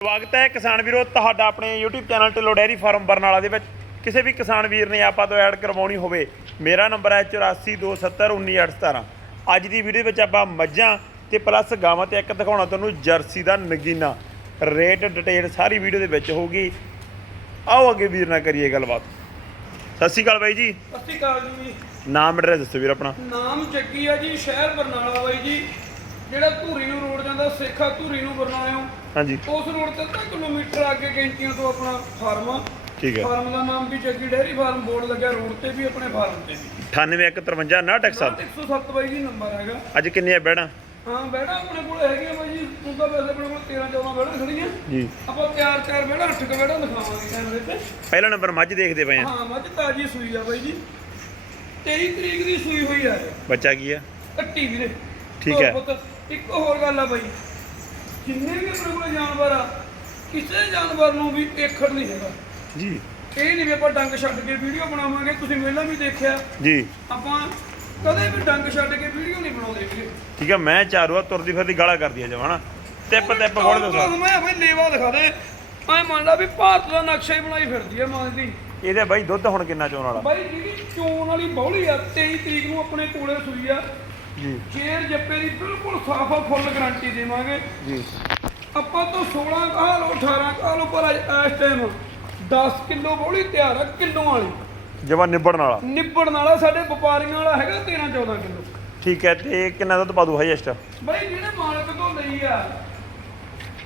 ਸਵਾਗਤ ਹੈ ਕਿਸਾਨ ਵੀਰੋ ਤੁਹਾਡਾ ਆਪਣੇ YouTube channel Dhillon dairy farm Barnala ਦੇ ਵਿੱਚ। ਕਿਸੇ ਵੀ ਕਿਸਾਨ ਵੀਰ ਨੇ ਆਪਾਂ ਤੋਂ ਐਡ ਕਰਵਾਉਣੀ ਹੋਵੇ ਮੇਰਾ ਨੰਬਰ ਹੈ 8427191817 ਅੱਜ ਦੀ ਵੀਡੀਓ ਵਿੱਚ ਆਪਾਂ ਮੱਝਾਂ ਤੇ ਪਲੱਸ ਗਾਵਾਂ ਤੇ ਇੱਕ ਦਿਖਾਉਣਾ ਤੁਹਾਨੂੰ ਜਰਸੀ ਦਾ ਨਗੀਨਾ। ਰੇਟ ਡਿਟੇਲ ਸਾਰੀ ਵੀਡੀਓ ਦੇ ਵਿੱਚ ਹੋਊਗੀ। ਆਓ ਅੱਗੇ ਵੀਰ ਨਾਲ ਕਰੀਏ ਗੱਲਬਾਤ। ਸਤਿ ਸ਼੍ਰੀ ਅਕਾਲ ਬਾਈ ਜੀ। ਸਤਿ ਸ਼੍ਰੀ ਅਕਾਲ ਜੀ। ਨਾਮ ਐਡਰੈਸ ਦੱਸੋ ਵੀਰ ਆਪਣਾ। ਨਾਮ ਜੱਗੀ ਆ ਜੀ ਸ਼ਹਿਰ ਬਰਨਾਲਾ ਬਾਈ ਜੀ। ਜਿਹੜਾ ਧੂਰੀ ਨੂੰ ਰੋਡ ਜਾਂਦਾ ਸੇਖਾ ਧੂਰੀ ਨੂੰ ਬਰਨਾਲਿਓ। ਹਾਂਜੀ। ਉਸ ਰੋਡ ਤੇ ਅੱਧਾ ਕਿਲੋਮੀਟਰ ਅੱਗੇ ਕੈਂਟੀਆਂ ਤੋਂ ਆਪਣਾ ਫਾਰਮ ਆ। ਠੀਕ ਹੈ। ਫਾਰਮ ਦਾ ਨਾਮ ਵੀ ਜੱਗੀ ਡੇਅਰੀ ਫਾਰਮ ਬੋਰਡ ਲੱਗਿਆ ਰੋਡ ਤੇ ਵੀ ਆਪਣੇ ਫਾਰਮ ਤੇ ਵੀ। 9815 59 7 107 ਬਾਈ ਜੀ ਨੰਬਰ ਹੈਗਾ। ਅੱਜ ਕਿੰਨੇ ਆ ਬੈਣਾ ਹਾਂ ਬੈੜਾ ਆਪਣੇ ਕੋਲ ਹੈਗੀਆਂ ਬਾਈ ਜੀ ਤੂੰ ਤਾਂ ਵੈਸੇ ਆਪਣੇ ਕੋਲ 13 14 ਬੈੜਾ ਖੜੀਆਂ। ਜੀ। ਆਪਾਂ ਤਿਆਰ ਚਾਰ ਬੈੜਾ ਅੱਠ ਕੁ ਬੈੜਾ ਦਿਖਾਵਾਂਗੇ ਕੈਮਰੇ ਤੇ ਪਹਿਲਾ ਨੰਬਰ ਮੱਝ ਦੇਖਦੇ ਪਏ ਆ। ਹਾਂ ਮੱਝ ਤਾਜੀ ਸੂਈ ਆ ਬਾਈ ਜੀ। 23 ਤਰੀਕ ਦੀ ਸੂਈ ਹੋਈ ਆ। ਬੱਚਾ ਕੀ ਆ? ਕੱਟੀ ਵੀਰੇ। ਠੀਕ ਹੈ। ਇੱਕ ਹੋਰ ਗੱਲ ਆ ਬਾਈ। ਜਿੰਨੇ ਵੀ ਆਪਣੇ ਕੋਲ ਜਾਨਵਰ ਆ ਕਿਸੇ ਜਾਨਵਰ ਨੂੰ ਵੀ ਏਖੜ ਨਹੀਂ ਹੈਗਾ। ਜੀ। ਇਹ ਨਹੀਂ ਵੀ ਆਪਾਂ ਡੰਗ ਛੱਡ ਕੇ ਵੀਡੀਓ ਬਣਾਵਾਂਗੇ ਤੁਸੀਂ ਪਹਿਲਾਂ ਵੀ ਦੇਖਿਆ। ਜੀ। ਆਪਾਂ ਕਦੇ ਵੀ ਡੰਗ ਛੱਡ ਕੇ ਵੀਡੀਓ ਨਹੀਂ ਬਣਾਉਂਦੇ ਵੀਰੇ। ਠੀਕ ਹੈ ਮੈਂ ਚਾਰੂਆ ਤੁਰਦੀ ਫਿਰਦੀ ਗਾਲਾਂ ਕਰਦੀ ਆ ਜਵਾਨਾ ਟਿੱਪ ਟਿੱਪ ਖੋਲ ਦੋ ਬਸ ਮੈਂ ਬਈ ਲੇਵਾ ਦਿਖਾ ਦੇ। ਮੈਂ ਮੰਨ ਲਾ ਵੀ ਭਾਰਤ ਦਾ ਨਕਸ਼ਾ ਹੀ ਬਣਾਈ ਫਿਰਦੀ ਹੈ ਮਾਂ ਦੀ ਇਹਦੇ ਬਾਈ ਦੁੱਧ ਹੁਣ ਕਿੰਨਾ ਚੋਣ ਵਾਲਾ? ਬਾਈ ਜਿਹੜੀ ਚੋਣ ਵਾਲੀ ਬੌਲੀ ਆ 23 ਤਰੀਕ ਨੂੰ ਆਪਣੇ ਕੋਲੇ ਸੂਈ ਆ। ਜੀ। ਚੇਰ ਜੱਪੇ ਦੀ ਬਿਲਕੁਲ ਸਾਫ਼ ਫੁੱਲ ਗਾਰੰਟੀ ਦੇਵਾਂਗੇ। ਜੀ। ਆਪਾਂ ਤੋਂ 16 ਕਾਲ 18 ਕਾਲ ਉੱਪਰ ਅੱਜ ਇਸ ਟਾਈਮ 10 ਕਿਲੋ ਬੋਲੀ ਤਿਆਰ ਆ ਕਿਲੋ ਵਾਲੀ। ਜਵਾ ਨਿਬੜਨ ਵਾਲਾ। ਨਿਬੜਨ ਵਾਲਾ ਸਾਡੇ ਵਪਾਰੀਆਂ ਵਾਲਾ ਹੈਗਾ 13 14 ਕਿਲੋ। ਠੀਕ ਹੈ ਤੇ ਕਿੰਨਾ ਦੁੱਧ ਪਾ ਦੂ ਹਾਈਐਸਟ? ਬਾਈ ਜਿਹੜੇ ਮਾਲਕ ਤੋਂ ਲਈ ਆ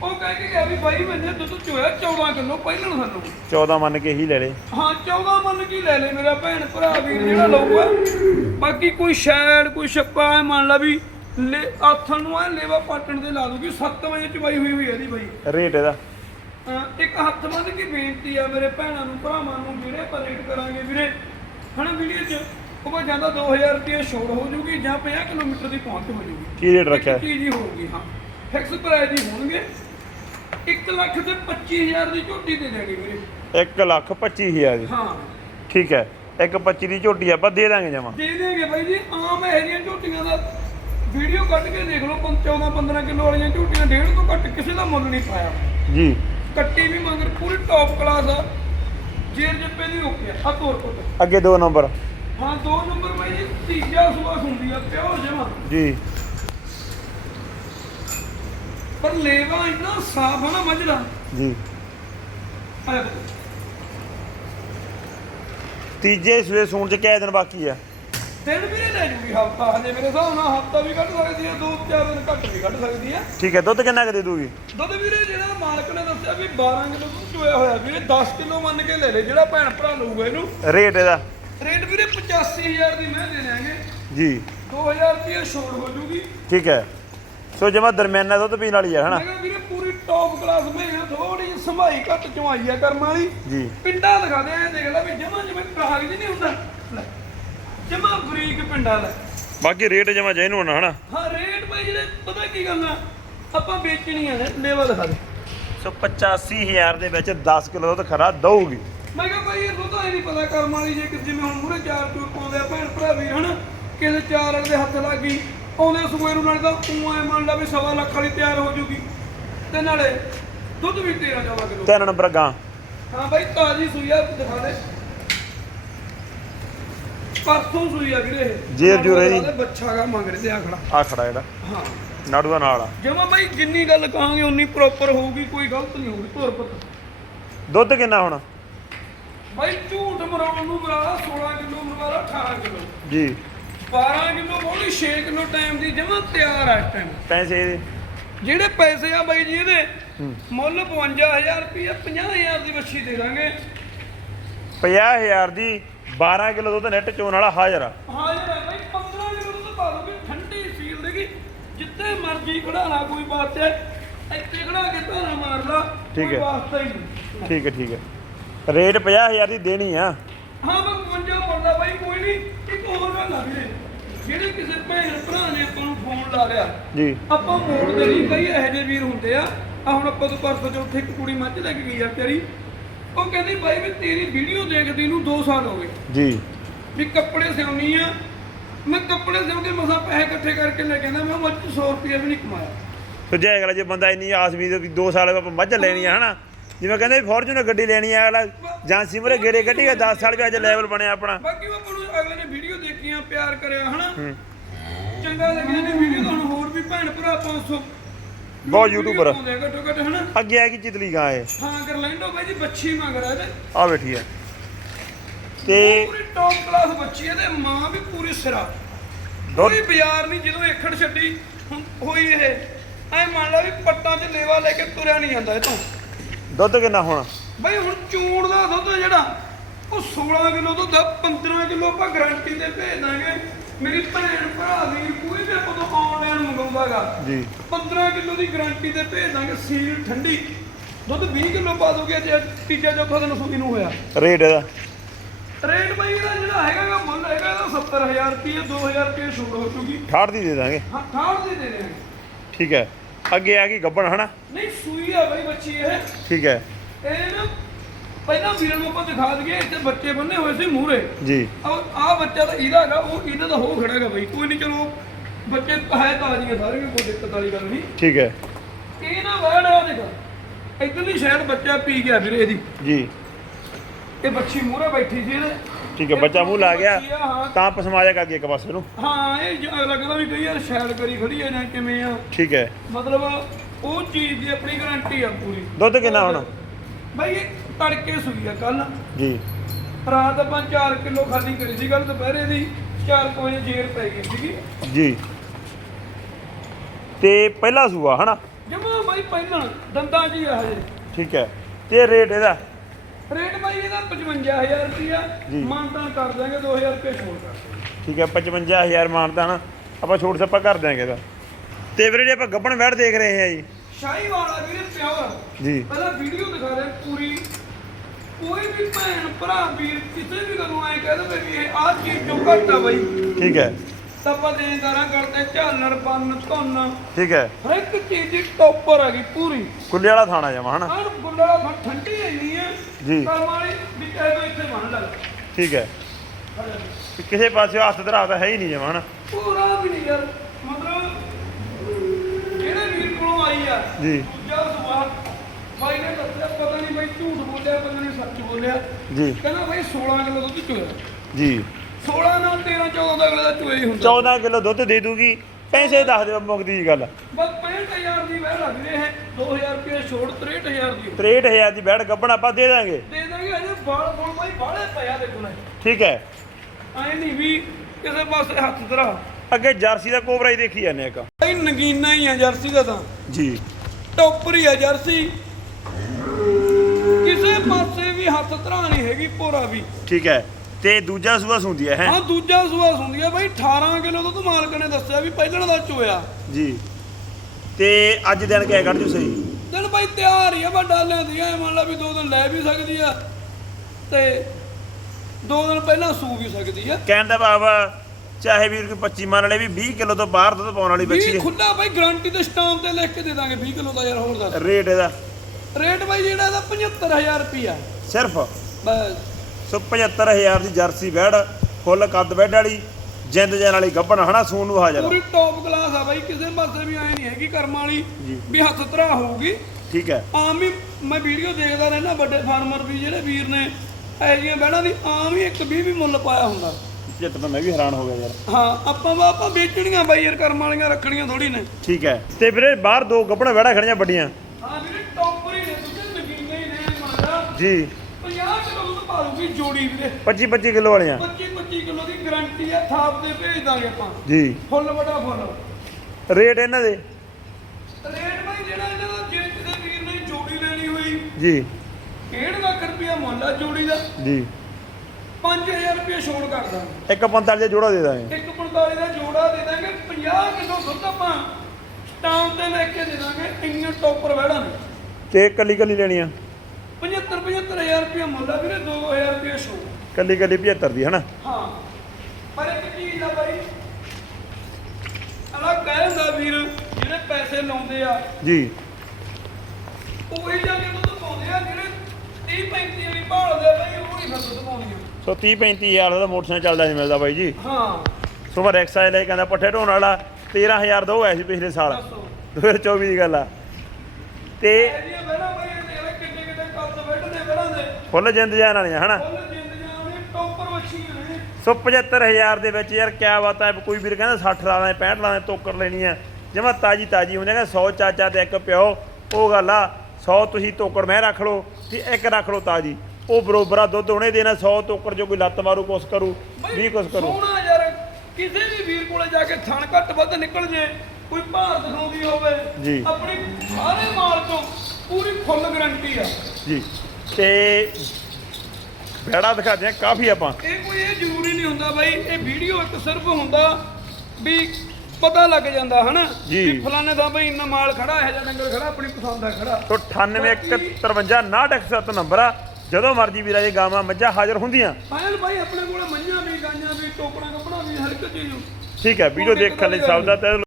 ਉਹ ਕਹਿ ਕੇ ਗਿਆ ਵੀ ਬਾਈ ਮੈਨੇ ਦੁੱਧ ਚੋਇਆ 14 ਕਿਲੋ ਪਹਿਲਾਂ ਸਾਨੂੰ। 14 ਮੰਨ ਕੇ ਹੀ ਲੈ ਲੈ ਹਾਂ 14 ਮੰਨ ਕੇ ਹੀ ਲੈ ਲੈ ਮੇਰਾ ਭੈਣ ਭਰਾ ਵੀਰ ਜਿਹੜਾ ਲਊਗਾ। ਬਾਕੀ ਕੋਈ ਸ਼ੈਡ ਕੋਈ ਛੱਪਾ ਐ ਮੰਨ ਲਾ ਵੀ ਲੈ ਆਥਣ ਨੂੰ ਐ ਲੇਵਾ ਪਾਟਣ ਦੇ ਲਾ ਦੂਗੀ 7 ਵਜੇ ਚਵਾਈ ਹੋਈ ਹੋਈ ਇਹਦੀ ਬਾਈ। ਰੇਟ ਇਹਦਾ। ਇੱਕ ਹੱਥ ਬੰਨ ਕੇ ਬੇਨਤੀ ਆ ਮੇਰੇ ਭੈਣਾਂ ਨੂੰ ਭਰਾਵਾਂ ਨੂੰ ਵੀਰੇ ਆਪਾਂ ਰੇਟ ਕਰਾਂਗੇ ਵੀਰੇ। ਹਨਾ ਵੀਡੀਓ 'ਚ? ਉਹ ਕੋ ਜਾਂਦਾ 2000 ਰੁਪਏ ਛੋੜ ਹੋ ਜੂਗੀ ਜਾਂ 50 ਕਿਲੋਮੀਟਰ ਦੀ ਪਹੁੰਚ ਹੋ ਜੂਗੀ। ਕੀ ਰੇਟ ਰੱਖਿਆ? ਚੀਜ਼ ਹੀ ਹੋਊਗੀ ਹਾਂ। ਫਿਕਸ ਪ੍ਰਾਈਸ ਹੀ ਹੋਣਗੇ। 1 ਲੱਖ ਤੇ 25000 ਦੀ ਝੋਟੀ ਦੇ ਦੇਣੀ ਵੀਰੇ। 1 ਲੱਖ 25000 ਦੀ? ਹਾਂ। ਠੀਕ ਹੈ। ਇੱਕ 25 ਦੀ ਝੋਟੀ ਆਪਾਂ ਦੇ ਦਾਂਗੇ ਜਮਾ। ਦੇ ਦੇਗੇ ਬਾਈ ਜੀ ਆਮ ਇਹ ਜਿਹੀਆਂ ਝੋਟੀਆਂ ਦਾ ਵੀਡੀਓ ਕੱਢ ਕੇ ਦੇਖ ਲਓ 14 15 ਕਿਲੋ ਵਾਲੀਆਂ ਝੋਟੀਆਂ ਡੇਢ ਤੋਂ ਘੱਟ ਕਿਸੇ ਦਾ ਮੁੱਲ ਨਹੀਂ ਪਾਇਆ। ਜੀ। ਕੱਟੀ ਵੀ ਮਗਰ ਪੂਰੀ ਟੌਪ ਕਲਾਸ ਆ ਜੇਰ ਜੱਪੇ ਦੀ ਓਕੇ ਆ ਤੋਰ ਪੁੱਤ। ਅੱਗੇ ਦੋ ਨੰਬਰ। ਹਾਂ ਦੋ ਨੰਬਰ ਬਾਈ ਜੀ ਤੀਜਾ ਸੁਬਾ ਹੁੰਦੀ ਆ ਪਿਓਰ ਜਮਾ। ਜੀ। ਪਰ ਲੇਵਾ ਇੰਨਾ ਸਾਫ਼ ਆ ਨਾ ਮੱਝ ਦਾ। ਜੀ। ਪੁੱਤ। ਤੀਜੇ ਸੂਏ ਸੂਣ ਚ ਕਿਹ ਦਿਨ ਬਾਕੀ ਆ? ਦਿਨ ਵੀ ਲੈ ਜੂਗੀ ਹਫਤਾ ਹਜੇ ਮੇਰੇ ਹਿਸਾਬ ਨਾਲ ਹਫਤਾ ਵੀ ਕੱਢ ਸਕਦੀ ਆ ਦੋ ਚਾਰ ਦਿਨ ਘੱਟ ਵੀ ਕੱਢ ਸਕਦੀ ਆ। ਠੀਕ ਹੈ ਦੁੱਧ ਕਿੰਨਾ ਕੁ ਦੇ ਦੂਗੀ? ਦੁੱਧ ਵੀਰੇ ਜਿਹੜਾ ਮਾਲਕ ਨੇ ਦੱਸਿਆ ਵੀ 12 ਕਿਲੋ ਦੁੱਧ ਚੋਇਆ ਹੋਇਆ ਵੀਰੇ 10 ਕਿਲੋ ਮੰਨ ਕੇ ਲੈ ਲੈ ਜਿਹੜਾ ਭੈਣ ਭਰਾ ਲਊਗਾ ਇਹਨੂੰ। ਰੇਟ ਇਹਦਾ? ਰੇਟ ਵੀਰੇ 85000 ਦੀ ਮੈਂ ਦੇ ਦਿਆਂਗੇ। ਜੀ। 2000 ਰੁਪਏ ਛੋੜ ਹੋ ਜੂਗੀ। ਠੀਕ ਹੈ। ਸੋ ਜਮਾ ਦਰਮਿਆਨਾ ਦੁੱਧ ਪੀਣ ਵਾਲੀ ਆ ਹਨਾ? ਮੈਂ ਕਿਹਾ ਵੀਰੇ ਪੂਰੀ ਟੌਪ ਕਲਾਸ ਮੈਂ ਥੋੜੀ ਜਿਹੀ ਸੰਭਾਈ ਘੱਟ ਚਵਾਈ ਆ ਕਰਮ ਵਾਲੀ? ਜੀ। ਪਿੰਡਾਂ ਦਿਖਾ ਦੇ ਦੇਖ ਲੈ ਵੀ ਜਮਾ ਜਿਵੇਂ ਕਾਗਜ਼ ਨਹੀਂ ਹੁੰਦਾ। ਜਮਾ ਬਰੀਕ ਪਿੰਡਾਂ ਦਾ। ਬਾਕੀ ਰੇਟ ਜਮਾ ਜੈਨੂਨ ਹੋਣਾ ਹਨਾ? ਹਾਂ ਰੇਟ ਭਾਈ ਜਿਹੜੇ ਪਤਾ ਕੀ ਗੱਲ ਆ? ਆਪਾਂ ਵੇਚਣੀਆਂ ਨੇ ਲੇਵਾ ਦਿਖਾ ਦੇ। ਸੋ 85000 ਦੇ ਵਿੱਚ 10 ਕਿਲੋ ਦੁੱਧ ਖਰਾ ਦਊਗੀ। ਮੈਂ ਕਿਹਾ ਭਾਈ ਇਹ ਦੁੱਧ ਨਹੀਂ ਪਤਾ ਕਰਮ ਵਾਲੀ ਜੇ ਕਿ ਜਿਵੇਂ ਹੁਣ ਮੂਰੇ ਚਾਰ ਚੂਰ ਪਾਉਂਦੇ ਆ ਭੈਣ ਭਰਾ ਵੀਰ ਹਨਾ? ਕਿਸੇ ਚਾਰ ਵਾਲੇ ਦੇ ਹੱਥ ਲੱਗ ਆਉਂਦੇ ਸੂਏ ਨੂੰ ਨਾਲੇ ਤਾਂ ਤੂੰ ਐ ਮੰਨ ਲਾ ਵੀ ਸਵਾ ਲੱਖ ਵਾਲੀ ਤਿਆਰ ਹੋ ਜੂਗੀ। ਤੇ ਨਾਲੇ ਦੁੱਧ ਵੀ 13 14 ਕਿਲੋ ਤਿੰਨ ਨੰਬਰ ਗਾਂ। ਹਾਂ ਭਾਈ ਤਾਜੀ ਸੂਈ ਆ ਦਿਖਾ ਦੇ। ਪਰਸੋਂ ਸੂਈ ਆ ਵੀਰੇ ਇਹ। ਜੇਰ ਜੂਰ ਹੈ ਜੀ। ਬੱਚਾ ਗਾ ਮੰਗ ਰਹੇ ਤੇ ਆਖੜਾ ਆ ਖੜਾ ਜਿਹੜਾ ਹਾਂ। ਨਾੜੂ ਦਾ ਨਾਲ ਆ। ਜਿਵੇਂ ਭਾਈ ਜਿੰਨੀ ਗੱਲ ਕਹਾਂਗੇ ਉਨੀ ਪ੍ਰੋਪਰ ਹੋਊਗੀ ਕੋਈ ਗਲਤ ਨਹੀਂ ਹੋਊਗੀ ਧੁਰ ਪੁੱਤ। ਦੁੱਧ ਕਿੰਨਾ ਹੁਣ? ਭਾਈ ਝੂਠ ਮਰਾਉਣ ਨੂੰ ਮਰਾ 16 ਕਿਲੋ ਮਰਾ 18 ਕਿਲੋ। ਜੀ। 12 ਕਿਲੋ ਬੋਲੀ 6 ਕਿਲੋ ਟਾਈਮ ਦੀ ਜਮਾ ਤਿਆਰ ਆ ਇਸ ਟਾਈਮ ਪੈਸੇ ਇਹਦੇ ਜਿਹੜੇ ਪੈਸੇ ਆ ਬਾਈ ਜੀ ਇਹਦੇ ਮੁੱਲ 55000 ਰੁਪਏ 50000 ਦੀ ਵੱਛੀ ਦੇ ਦਾਂਗੇ। 50000 ਦੀ 12 ਕਿਲੋ ਦੁੱਧ ਨੈਟ ਚੋਣ ਵਾਲਾ ਹਾਜ਼ਰ ਆ। ਹਾਂ ਜਿਹੜਾ ਬਾਈ 15 ਕਿਲੋ ਦੁੱਧ ਪਾ ਦੋਗੇ ਠੰਡੀ ਸੀਲ ਦੇਗੀ। ਜਿੱਤੇ ਮਰਜ਼ੀ ਖੜਾ ਲਾ ਕੋਈ ਬਾਤ ਹੈ ਇੱਥੇ ਖੜਾ ਕੇ ਧਾਰਾ ਮਾਰ ਲਾ ਠੀਕ ਹੈ। ਵਾਸਤਾ ਹੀ ਨਹੀਂ। ਠੀਕ ਹੈ ਠੀਕ ਹੈ। ਰੇਟ 50000 ਦੀ ਦੇਣੀ ਆ। ਹਾਂ ਮੈਂ 52 ਮੁੰਡਾ ਬਾਈ ਕੋਈ ਨਹੀਂ ਇੱਕ ਹੋਰ ਗੱਲ ਆ ਵੀਰੇ। ਜਿਹੜੇ ਕਿਸੇ ਭੈਣ ਭਰਾ ਨੇ ਆਪਾਂ ਨੂੰ ਫੋਨ ਲਾ ਲਿਆ ਜੀ। ਆਪਾਂ ਮੋੜ ਦੇ ਨਹੀਂ ਕਈ ਇਹੋ ਜਿਹੇ ਵੀਰ ਹੁੰਦੇ ਆ। ਆ ਹੁਣ ਆਪਾਂ ਤੋਂ ਪਰਸੋਂ ਚੌਥੇ ਇੱਕ ਕੁੜੀ ਮੱਝ ਲੈ ਕੇ ਗਈ ਆ ਵਿਚਾਰੀ। ਉਹ ਕਹਿੰਦੀ ਬਾਈ ਵੀ ਤੇਰੀ ਵੀਡੀਓ ਦੇਖਦੀ ਨੂੰ 2 ਸਾਲ ਹੋ ਗਏ। ਜੀ। ਵੀ ਕੱਪੜੇ ਸਿਉਣੀ ਆ। ਮੈਂ ਕੱਪੜੇ ਸਿਉਂ ਕੇ ਮਸਾ ਪੈਸੇ ਇਕੱਠੇ ਕਰਕੇ ਲੈ ਕੇ ਆਂਦਾ ਮੈਂ ਮੱਝ 100 ਰੁਪਏ ਵੀ ਨਹੀਂ ਕਮਾਇਆ। ਸੋ ਜੇ ਅਗਲਾ ਜੇ ਬੰਦਾ ਇੰਨੀ ਆਸ ਵੀ 2 ਸਾਲ ਆਪਾਂ ਮੱਝ ਲੈਣੀ ਆ ਹਨਾ? ਜਿਵੇਂ ਕਹਿੰਦੇ ਫੋਰਚੂਨਰ ਗੱਡੀ ਲੈਣੀ ਆ ਅਗਲਾ ਜਾਂ ਸਿਮਰੇ ਗੇੜੇ ਦਾ 10 ਸਾਲ ਵੀ ਅੱਜ ਲੈਵਲ ਬਣਿਆ ਆਪਣਾ। ਬਾਕੀ ਉਹ ਆਪਾਂ ਨੂੰ ਅਗਲੇ ਨੇ ਵੀਡੀਓ ਦੇਖੀਆਂ ਪਿਆਰ ਕਰਿਆ ਹਨਾ? ਹੂੰ। ਚੰਗਾ ਲੱਗਿਆ ਨੇ ਵੀਡੀਓ ਤਾਂ ਹੁਣ ਹੋਰ ਵੀ ਭੈਣ ਭਰਾ 500 ਬਹੁਤ। ਪਾਉਂਦੇ ਆ ਘੱਟੋ ਘੱਟ ਹਨਾ? ਅੱਗੇ ਆ ਕੀ ਚਿਤਲੀ ਗਾਂ ਹਾਂ ਗਰਲੈਂਡੋ ਬਾਈ ਜੀ ਬੱਚੀ ਮੰਗ ਰਿਹਾ ਤੇ ਆ ਬੈਠੀ ਆ। ਤੇ ਪੂਰੀ ਟੌਪ ਕਲਾਸ ਬੱਚੀ ਹੈ ਤੇ ਮਾਂ ਵੀ ਪੂਰੀ ਸਿਰਾ। ਕੋਈ ਬਾਜ਼ਾਰ ਨਹੀਂ ਜਦੋਂ ਏਖੜ ਛੱਡੀ ਹੋਈ ਇਹ। ਐ ਮੰਨ ਲਾ ਵੀ ਪੱਟਾਂ 'ਚ ਲੇਵਾ ਲੈ ਕੇ ਤੁਰਿਆ ਨਹੀਂ ਜਾਂਦਾ ਇਹ ਤੋਂ। ਦੁੱਧ ਕਿੰਨਾ ਹੋਣਾ? ਬਈ ਹੁਣ ਚੂਣ ਦਾ ਦੁੱਧ ਜਿਹੜਾ ਉਹ 16 ਕਿਲੋ ਦੁੱਧ ਆ, 15 ਕਿਲੋ ਆਪਾਂ ਗਾਰੰਟੀ ਤੇ ਭੇਜ ਦਾਂਗੇ। ਮੇਰੀ ਭੈਣ ਭਰਾ ਵੀਰ ਕੋਈ ਵੀ ਆਪਾਂ ਤੋਂ ਆਨਲਾਈਨ ਮੰਗਾਉਂਦਾਗਾ ਜੀ। 15 ਕਿਲੋ ਦੀ ਗਾਰੰਟੀ ਤੇ ਭੇਜ ਦਾਂਗੇ ਸੀਲ ਠੰਡੀ। ਦੁੱਧ 20 ਕਿਲੋ ਪਾ ਦੋਗੇ ਜੇ ਤੀਜਾ ਚੌਥਾ ਦਿਨ ਸੂਈ ਨੂੰ ਹੋਇਆ। ਰੇਟ ਇਹਦਾ? ਰੇਟ ਬਈ ਇਹਦਾ ਜਿਹੜਾ ਹੈਗਾ ਗਾ ਮੁੱਲ ਹੈਗਾ ਇਹਦਾ 70000 ਰੁਪਏ 2000 ਰੁਪਏ ਛੋੜ ਹੋ ਚੁੱਕੀ 68 ਦੀ ਦੇ ਦਾਂਗੇ। ਹਾਂ ਠਾੜ ਦੇ ਦੇ ਰਹੇ ਠੀਕ ਹੈ। ਅੱਗੇ ਆ ਗਈ ਗੱਬਣ ਹਨਾ? ਨਹੀਂ ਸੂਈ ਆ ਬਈ ਬੱਚੀ ਇਹ। ਠੀਕ ਹੈ। ਇਹ ਨਾ ਪਹਿਲਾਂ ਵੀਰਾਂ ਨੂੰ ਆਪਾਂ ਦਿਖਾ ਦਈਏ ਇੱਥੇ ਬੱਚੇ ਬੰਨੇ ਹੋਏ ਸੀ ਮੂਹਰੇ। ਜੀ। ਆ ਬੱਚਾ ਤਾਂ ਇਹਦਾ ਹੈਗਾ ਉਹ ਇਹਦਾ ਤਾਂ ਹੋ ਖੜਾਗਾ ਬਈ। ਕੋਈ ਨਹੀਂ ਚਲੋ ਬੱਚੇ ਹੈ ਤਾਜ਼ੀਆਂ ਸਾਰੇ ਕੋਈ ਦਿੱਕਤ ਵਾਲੀ ਗੱਲ ਨਹੀਂ ਠੀਕ ਹੈ। ਇਹ ਨਾ ਵਰਡ ਆ ਦੇਖੋ ਇਧਰਲੀ ਸਾਈਡ ਬੱਚਾ ਪੀ ਗਿਆ ਵੀਰੇ ਇਹਦੀ। ਜੀ। ਇਹ ਬੱਚੀ ਮੂਹਰੇ ਬੈਠੀ ਸੀ ਇਹਦੇ ਠੀਕ ਹੈ ਬੱਚਾ ਮੂੰਹ ਲਾ ਗਿਆ ਤਾਂ ਪਸਮਾ ਜਾ ਅੱਗੇ ਇੱਕ ਪਾਸੇ ਨੂੰ। ਹਾਂ ਇਹ ਕਹਿੰਦਾ ਵੀ ਕਈ ਯਾਰ ਸਾਈਡ ਕਰੀ ਖੜੀ ਹੈ ਜਾਂ ਕਿਵੇਂ ਆ। ਠੀਕ ਹੈ। ਮਤਲਬ ਉਹ ਚੀਜ਼ ਦੀ ਆਪਣੀ ਗਾਰੰਟੀ ਆ ਪੂਰੀ। ਦੁੱਧ ਕਿੰਨਾ ਹੋਣਾ? ਬਈ ਇਹ ਤੜਕੇ ਸੂਈ ਆ ਕੱਲ ਜੀ। ਰਾਤ ਆਪਾਂ 4 ਕਿਲੋ ਖਾਲੀ ਕਰੀ ਸੀ ਕੱਲ ਦੁਪਹਿਰੇ ਦੀ 4 ਵਜੇ ਜੇਰ ਪੈ ਗਈ ਸੀਗੀ। ਜੀ। ਤੇ ਪਹਿਲਾ ਸੂਆ ਹਨਾ? ਜਮਾ ਬਾਈ ਪਹਿਲਾਂ ਦੰਦਾਂ ਜੀ ਆ ਹਜੇ। ਠੀਕ ਹੈ। ਤੇ ਰੇਟ ਇਹਦਾ? ਰੇਟ ਬਾਈ ਇਹਦਾ 55000 ਰੁਪਿਆ ਜੀ। ਮਾਨਤਾਨ ਕਰ ਦਾਂਗੇ 2000 ਰੁਪਏ ਛੋੜ ਕਰ ਦਾਂਗੇ। ਠੀਕ ਹੈ 55000 ਮਾਨਤਾ ਹਨਾ? ਆਪਾਂ ਛੋਟ ਛੱਪਾ ਕਰ ਦਿਆਂਗੇ ਇਹਦਾ। ਤੇ ਵੀਰੇ ਜੇ ਆਪਾਂ ਗੱਬਣ ਵੈੜ ਦੇਖ ਰਹੇ ਹਾਂ ਜੀ। ਸ਼ਾਹੀ ਵਾਲਾ ਵੀਰ ਪਿਓਰ ਜੀ। ਪਹਿਲਾਂ ਵੀਡੀਓ ਦਿਖਾ ਦੇ ਪੂਰੀ। ਕੋਈ ਵੀ ਭੈਣ ਭਰਾ ਵੀਰ ਕਿਸੇ ਵੀ ਗੱਲੋਂ ਐ ਕਹਿ ਦੇਵੇ ਵੀ ਇਹ ਆਹ ਚੀਜ਼ ਜੋ ਘੱਟ ਬਾਈ? ਠੀਕ ਹੈ। ਆਪਾਂ ਦੇਣਦਾਰਾਂ ਕਰਦੇ ਝਾਲਰ ਬੰਨ ਧੁੰਨ। ਠੀਕ ਹੈ। ਹਰ ਇੱਕ ਚੀਜ਼ ਦੀ ਟੌਪਰ ਆ ਗਈ ਪੂਰੀ। ਕੁੱਲੇ ਵਾਲਾ ਥਾਣਾ ਜਮਾ ਹਨਾ? ਆਹ ਗੁੱਲੜਾ ਤਾਂ ਠੰਡੀ ਇੰਨੀ ਹੈ। ਜੀ। ਕਰਮ ਵਾਲੀ ਵੀ ਕੋਈ ਇੱਥੇ ਮੰਨ ਲੈ ਠੀਕ ਹੈ। ਕਿਸੇ ਪਾਸੇ ਹੱਥ ਧਰਾ ਤਾਂ ਹੈ ਹੀ ਨਹੀਂ ਜਮਾ ਹਨਾ? ਪੂਰਾ ਵੀ ਨਹੀਂ ਯਾਰ। ਮਤਲਬ ਆ। ਜੀ। ਦੂਜਾ ਸਵਾਲ ਬਾਈ ਨੇ ਦੱਸਿਆ ਪਤਾ ਨਹੀਂ ਬਾਈ ਝੂਠ ਬੋਲਿਆ ਪਤਾ ਨਹੀਂ ਸੱਚ ਬੋਲਿਆ। ਜੀ। ਕਹਿੰਦਾ ਬਾਈ 16 ਕਿਲੋ ਦੁੱਧ ਚੋਇਆ। ਜੀ। 16 ਨਾਲ 13 14 ਦਾ ਅਗਲੇ ਦਾ ਚੋਇਆ ਹੀ ਹੁੰਦਾ। 14 ਕਿਲੋ ਦੁੱਧ ਦੇ ਦੂਗੀ। ਪੈਸੇ ਦੱਸ ਦਿਓ ਮੁਕਦੀ ਦੀ ਗੱਲ। ਬਸ 65000 ਦੀ ਵਹਿ ਲੱਗ ਰਹੀ ਹੈ। 2000 ਰੁਪਏ ਛੋੜ 63000 ਦੀ। 63000 ਦੀ ਬੈੜ ਗੱਬਣ ਆਪਾਂ ਦੇ ਦਾਂਗੇ। ਦੇ ਦਾਂਗੇ ਅਜੇ ਬਾਲ ਬੋਲ ਬਾਈ ਬਾਲੇ ਪਿਆ ਦੇਖੋ ਨਾ। ਠੀਕ ਹੈ। ਐ ਨਹੀਂ ਵੀ ਕਿਸੇ ਪਾਸੇ ਹੱਥ ਧਰਾ। ਅੱਗੇ ਜਰਸੀ ਦਾ ਕੋਬਰਾ ਹੀ ਦੇਖੀ ਜਾਂਦੇ ਇੱਕ। ਬਾਈ ਨਗੀਨਾ ਹੀ ਆ ਜਰਸੀ ਦਾ ਤਾਂ। ਜੀ। ਟੋਪਰ ਹੀ ਆ ਜਰਸੀ ਕਿਸੇ ਪਾਸੇ ਵੀ ਹੱਥ ਧਰਾ ਨਹੀਂ ਹੈਗੀ ਪੋਰਾ ਵੀ। ਠੀਕ ਹੈ। ਤੇ ਦੂਜਾ ਸੂਆ ਸੁੰਦੀ ਹੈ ਹੈਂ? ਹਾਂ ਦੂਜਾ ਸੂਆ ਸੁੰਦੀ ਆ ਬਾਈ। 18 ਕਿਲੋ ਦੁੱਧ ਮਾਲਕ ਨੇ ਦੱਸਿਆ ਵੀ ਪਹਿਲਣ ਦਾ ਚੋਇਆ। ਜੀ। ਤੇ ਅੱਜ ਦਿਨ ਕਿਆ ਕੱਢ ਜੂ ਸਹੀ? ਦਿਨ ਬਾਈ ਤਿਆਰ ਹੀ ਆ ਬਾ ਡਾਲਿਆਂ ਦੀਆਂ ਇਹ ਮੰਨ ਲਾ ਵੀ ਦੋ ਦਿਨ ਲੈ ਵੀ ਸਕਦੀ ਆ ਤੇ ਦੋ ਦਿਨ ਪਹਿਲਾਂ ਸੂ ਵੀ ਸਕਦੀ ਆ। ਕਹਿਣ ਦਾ ਭਾਵ ਆ, ਚਾਹੇ ਵੀਰ ਕੋਈ 25 ਮੰਨ ਲਏ ਵੀ 20 ਕਿਲੋ ਤੋਂ ਬਾਹਰ ਦੁੱਧ ਪਾਉਣ ਵਾਲੀ ਬੱਚੀ ਵੀ ਦੇ ਖੁੱਲਾ ਬਾਈ ਗਾਰੰਟੀ ਤੇ ਸਟਾਂਪ ਤੇ ਲਿਖ ਕੇ ਦੇ ਦਾਂਗੇ 20 ਕਿਲੋ ਦਾ ਯਾਰ ਹੋਰ ਦੱਸ। ਰੇਟ ਇਹਦਾ। ਰੇਟ ਬਾਈ ਜਿਹੜਾ ਇਹਦਾ 75000 ਰੁਪਿਆ ਸਿਰਫ। ਬਸ। ਸੋ 75000 ਦੀ ਜਰਸੀ ਬੈੜ ਫੁੱਲ ਕੱਦ ਬੈਡ ਵਾਲੀ ਜਿੰਦ ਜਨ ਵਾਲੀ ਗੱਬਣ ਹਨਾ ਸੂਨ ਨੂੰ ਹਾਜ਼ਰ। ਪੂਰੀ ਟੌਪ ਕਲਾਸ ਆ ਬਾਈ ਕਿਸੇ ਪਾਸੇ ਵੀ ਐ ਨਹੀਂ ਹੈਗੀ ਕਰਮ ਵਾਲੀ ਜੀ। ਵੀ ਹੱਥ ਧਰਾ ਹੋਊਗੀ। ਠੀਕ ਹੈ। ਆਮ ਹੀ ਮੈਂ ਵੀਡੀਓ ਦੇਖਦਾ ਰਹਿਣਾ ਵੱਡੇ ਫਾਰਮਰ ਵੀ ਜਿਹੜੇ ਵੀਰ ਨੇ ਜਿਹੀਆਂ ਬਹਿਣਾ ਦੀ ਆਮ ਹੀ ਇੱਕ 20 ਵੀ ਮੁੱਲ ਪਾਇਆ ਹੁੰਦਾ। ਜਿੱਤ ਤਾਂ ਮੈਂ ਵੀ ਹੈਰਾਨ ਹੋ ਗਿਆ ਯਾਰ। ਹਾਂ ਆਪਾਂ ਵਾ ਆਪਾਂ ਵੇਚਣੀਆਂ ਬਾਈ ਯਾਰ ਕਰਮ ਵਾਲੀਆਂ ਰੱਖਣੀਆਂ ਥੋੜੀ ਨੇ। ਠੀਕ ਹੈ। ਤੇ ਵੀਰੇ ਬਾਹਰ ਦੋ ਗੱਬਣ ਵੈੜਾ ਖੜੀਆਂ ਵੱਡੀਆਂ। ਹਾਂ ਵੀਰੇ ਟੌਪਰ ਹੀ ਨੇ ਤੁਸੀਂ ਨਗੀਨੇ ਹੀ ਨੇ ਮਾਰਾ ਜੀ। 50 ਕਿਲੋ ਦੁੱਧ ਪਾ ਦੂਗੀ ਜੋੜੀ ਵੀਰੇ। 25 25 ਕਿਲੋ ਵਾਲੀਆਂ। 25 25 ਕਿਲੋ ਦੀ ਗਾਰੰਟੀ ਆ ਥਾਪ ਤੇ ਭੇਜ ਦਾਂਗੇ ਆਪਾਂ। ਜੀ। ਫੁੱਲ ਵੱਡਾ ਫੁੱਲ। ਰੇਟ ਇਹਨਾਂ ਦੇ। ਰੇਟ ਬਾਈ ਜਿਹੜਾ ਇਹਨਾਂ ਦਾ ਜੇ ਕਿਸੇ ਵੀਰ ਨੇ ਜੋੜੀ ਲੈਣੀ ਹੋਈ। ਜੀ। 1.5 ਲੱਖ ਰੁਪਇਆ ਮੁੱਲ ਆ ਜੋੜੀ ਦਾ। ਜੀ। 5000 ਰੁਪਇਆ ਛੋੜ ਕਰ ਦਾਂਗੇ। ਇੱਕ 45 ਦਾ ਜੋੜਾ ਦੇ ਦਾਂਗੇ। ਇੱਕ 45 ਦਾ ਜੋੜਾ ਦੇ ਦਾਂਗੇ 50 ਕਿਲੋ ਦੁੱਧ ਆਪਾਂ ਸਟਾਮ ਤੇ ਲੈ ਕੇ ਦੇ ਦਾਂਗੇ ਇੰਨੇ ਟੋਪਰ ਵੜਾ ਨੇ ਤੇ ਕੱਲੀ ਕੱਲੀ ਲੈਣੀ ਆ? 75 75000 ਰੁਪਇਆ ਮੁੱਲ ਆ ਵੀਰੇ 2000 ਰੁਪਇਆ ਛੋੜ ਕੱਲੀ ਕੱਲੀ 75 ਦੀ ਹਨਾ? ਹਾਂ। ਪਰ ਇੱਕ ਚੀਜ਼ ਆ ਬਾਈ ਅਲਾ ਕਹਿੰਦਾ ਵੀਰ ਜਿਹੜੇ ਪੈਸੇ ਲਾਉਂਦੇ ਆ ਜੀ। ਉਹੀ ਜਾ ਕੇ ਦੁੱਧ ਪਾਉਂਦੇ ਆ ਜਿਹੜੇ 30 35 ਵਾਲੀ ਭਾਲਦੇ ਆ ਬਾਈ ਉਹ ਨਹੀਂ ਫਿਰ ਦੁੱਧ ਪਾਉਂਦੀਆਂ। ਸੋ 30 35000 ਦਾ ਮੋਟਰਸਾਈਕਲ ਚੱਲਦਾ ਨਹੀਂ ਮਿਲਦਾ ਬਾਈ ਜੀ। ਹਾਂ। ਸੋ ਮੈਂ ਰੈਕਸਾ ਲੈ ਕਹਿੰਦਾ ਪੱਠੇ ਢੋਣ ਵਾਲਾ 13000 ਦਾ ਉਹ ਆਇਆ ਸੀ ਪਿਛਲੇ ਸਾਲ। ਦੱਸੋ। 2024 ਦੀ ਗੱਲ ਆ। ਤੇ ਫੁੱਲ ਜਿੰਦ ਜਾਨ ਵਾਲੀਆਂ ਹਨਾ? ਨੇ। ਸੋ 75000 ਦੇ ਵਿੱਚ ਯਾਰ ਕਿਆ ਬਾਤ ਹੈ ਕੋਈ ਵੀਰ ਕਹਿੰਦਾ 60 ਲਾ ਦੇ 65 ਲਾ ਦੇ ਤੋਕੜ ਲੈਣੀ ਆ। ਜਮਾ ਤਾਜੀ ਤਾਜੀ ਹੁੰਦੇ ਕਹਿੰਦਾ 100 ਚਾਚਾ ਤੇ ਇੱਕ ਪਿਓ ਉਹ ਗੱਲ ਆ 100 ਤੁਸੀਂ ਤੋਕੜ ਮੈਂ ਰੱਖ ਲਓ ਤੇ ਇੱਕ ਰੱਖ ਲਓ ਤਾਜੀ। ਉਹ ਬਰੋਬਰ ਆ ਦੁੱਧ ਉਹਨੇ ਦੇਣਾ 100 ਤੋਕੜ ਜੋ ਕੋਈ ਲੱਤ ਮਾਰੂ ਕੁਛ ਕਰੂ ਬਈ 20 ਕੁਛ ਕਰੂ। ਸੋਹਣਾ ਯਾਰ ਕਿਸੇ ਵੀ ਵੀਰ ਕੋਲੇ ਜਾ ਕੇ ਥਣ ਘੱਟ ਵੱਧ ਨਿਕਲ ਜੇ ਕੋਈ ਭਾਰ ਦਿਖਾਉਂਦੀ ਹੋਵੇ ਜੀ। ਆਪਣੀ ਸਾਰੇ ਮਾਲ ਤੋਂ ਪੂਰੀ ਫੁੱਲ ਗਾਰੰਟੀ ਆ। ਜੀ। ਤੇ ਬੇੜਾ ਦਿਖਾ ਦਿਆਂ ਕਾਫੀ ਆਪਾਂ। ਇਹ ਕੋਈ ਇਹ ਜ਼ਰੂਰੀ ਨਹੀਂ ਹੁੰਦਾ ਬਾਈ ਇਹ ਵੀਡੀਓ ਇੱਕ ਸਿਰਫ ਹੁੰਦਾ ਵੀ ਪਤਾ ਲੱਗ ਜਾਂਦਾ ਹਨਾ? ਜੀ। ਵੀ ਫਲਾਣੇ ਦਾ ਬਈ ਇੰਨਾ ਮਾਲ ਖੜਾ ਇਹੋ ਜਿਹਾ ਡੰਗਰ ਖੜਾ ਆਪਣੀ ਪਸੰਦ ਦਾ ਖੜਾ। ਸੋ 98535961 ਨੰਬਰ ਆ। ਜਦੋਂ ਮਰਜ਼ੀ ਵੀਰਾ ਜੀ ਗਾਵਾਂ ਮੱਝਾਂ ਹਾਜ਼ਰ ਹੁੰਦੀਆਂ। ਪਾਇਲ ਬਾਈ ਆਪਣੇ ਕੋਲੇ ਮੰਝਾਂ ਵੀ ਗਾਈਆਂ ਵੀ ਟੋਕਰਾਂ ਕੱਪੜਾ ਵੀ ਹਰ ਇੱਕ ਚੀਜ਼। ਠੀਕ ਹੈ ਵੀਡੀਓ ਦੇਖਣ ਲਈ ਸਭ ਦਾ ਤੇ